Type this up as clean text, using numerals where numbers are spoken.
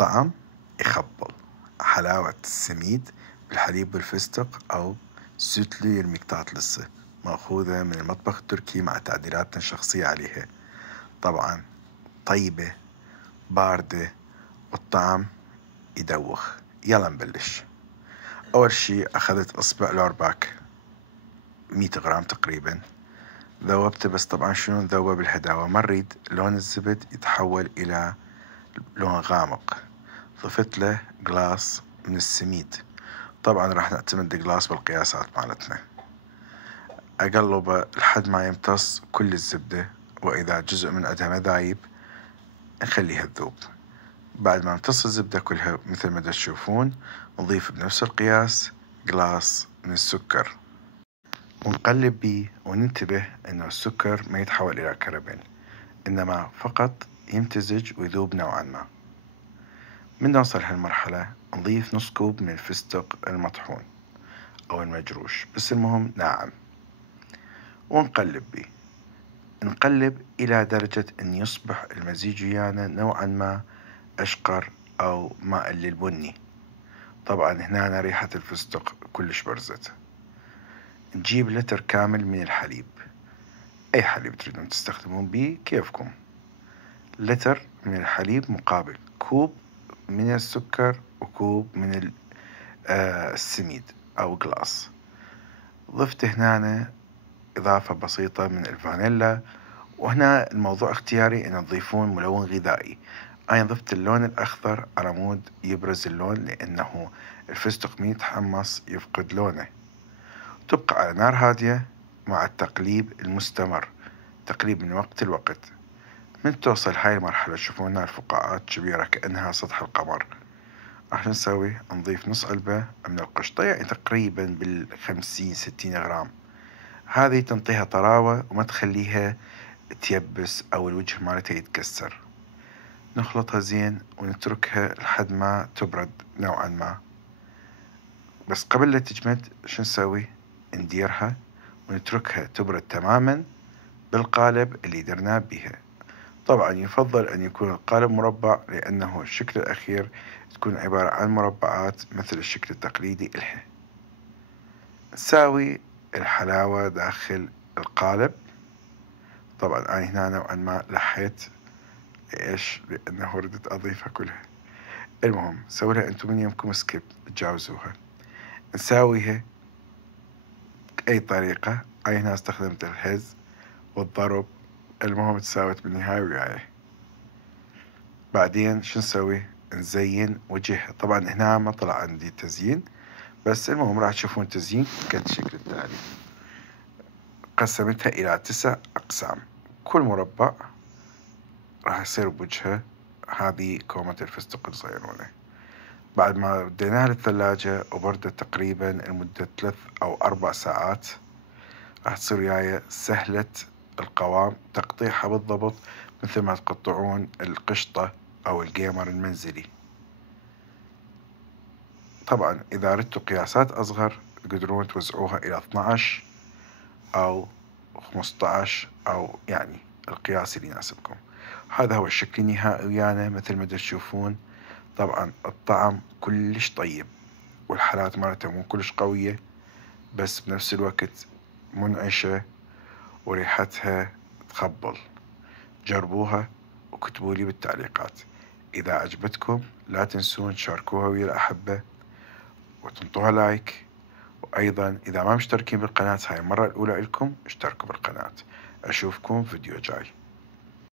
الطعم يخبل. حلاوة السميد بالحليب والفستق أو سوتلي المكتاطلسة مأخوذة من المطبخ التركي مع تعديلاتنا الشخصية عليها. طبعا طيبة باردة والطعم يدوخ. يلا نبلش. أول شي أخذت إصبع لورباك 100 غرام تقريبا، ذوبته، بس طبعا شنو نذوب الهداوة، ما نريد لون الزبد يتحول إلى لون غامق. ضفت له قلاص من السميد، طبعا راح نعتمد القلاص بالقياسات مالتنا. أقلبه لحد ما يمتص كل الزبدة، وإذا جزء من عندها مذايب نخليها تذوب. بعد ما نمتص الزبدة كلها مثل ما تشوفون، نضيف بنفس القياس قلاص من السكر ونقلب بيه، وننتبه انه السكر ما يتحول الى كراميل، انما فقط يمتزج ويذوب نوعا ما. من نوصل هالمرحلة نضيف نص كوب من الفستق المطحون او المجروش، بس المهم ناعم، ونقلب بيه. نقلب الى درجة ان يصبح المزيج ويانا نوعا ما اشقر او مائل للبني. طبعا هنا ريحة الفستق كلش برزت. نجيب لتر كامل من الحليب، أي حليب تريدون تستخدمون بيه كيفكم. لتر من الحليب مقابل كوب من السكر وكوب من السميد أو قلاص. ضفت هنا إضافة بسيطة من الفانيلا، وهنا الموضوع اختياري أن تضيفون ملون غذائي. أنا ضفت اللون الأخضر على مود يبرز اللون، لأنه الفستق من يتحمص يفقد لونه. تبقى على نار هادية مع التقليب المستمر، تقليب من وقت لوقت. من توصل هاي المرحلة تشوفون الفقاعات كبيرة كأنها سطح القمر، راح نسوي نضيف نص علبة من القشطة، يعني تقريبا 50-60 غرام. هذه تنطيها طراوة وما تخليها تيبس أو الوجه مالتها يتكسر. نخلطها زين ونتركها لحد ما تبرد نوعا ما. بس قبل لا تجمد شو نسوي؟ نديرها ونتركها تبرد تماما بالقالب اللي درناه بها. طبعا يفضل أن يكون القالب مربع، لأنه الشكل الأخير تكون عبارة عن مربعات مثل الشكل التقليدي إلها. نساوي الحلاوة داخل القالب. طبعا أنا هنا نوعا ما لحيت، إيش؟ لأنه ردت أضيفها كلها. المهم سويها أنتم من يمكم سكيب، تجاوزوها. نساويها بأي طريقة. أنا هنا استخدمت الهز والضرب، المهم تساوت بالنهاية وياي. بعدين شو نسوي؟ نزين وجهها. طبعا هنا ما طلع عندي تزيين، بس المهم راح تشوفون تزيين كالشكل التالي. قسمتها إلى 9 أقسام، كل مربع راح يصير بوجهه. هذه كومة الفستق الصغيرونة. بعد ما وديناها للثلاجة وبردت تقريبا لمدة 3 أو 4 ساعات، راح تصير وياي سهلة القوام. تقطيعها بالضبط مثل ما تقطعون القشطة أو الجيمر المنزلي. طبعا إذا ردتوا قياسات أصغر تقدرون توزعوها إلى 12 أو 15 أو يعني القياس اللي يناسبكم. هذا هو الشكل النهائي ويانا مثل ما تشوفون. طبعا الطعم كلش طيب، والحالات مالته مو كلش قوية، بس بنفس الوقت منعشة وريحتها تخبل. جربوها وكتبوا لي بالتعليقات. إذا عجبتكم لا تنسون تشاركوها ويا الأحبة وتنطوها لايك. وأيضا إذا ما مشتركين بالقناة، هاي المرة الأولى لكم، اشتركوا بالقناة. أشوفكم فيديو جاي.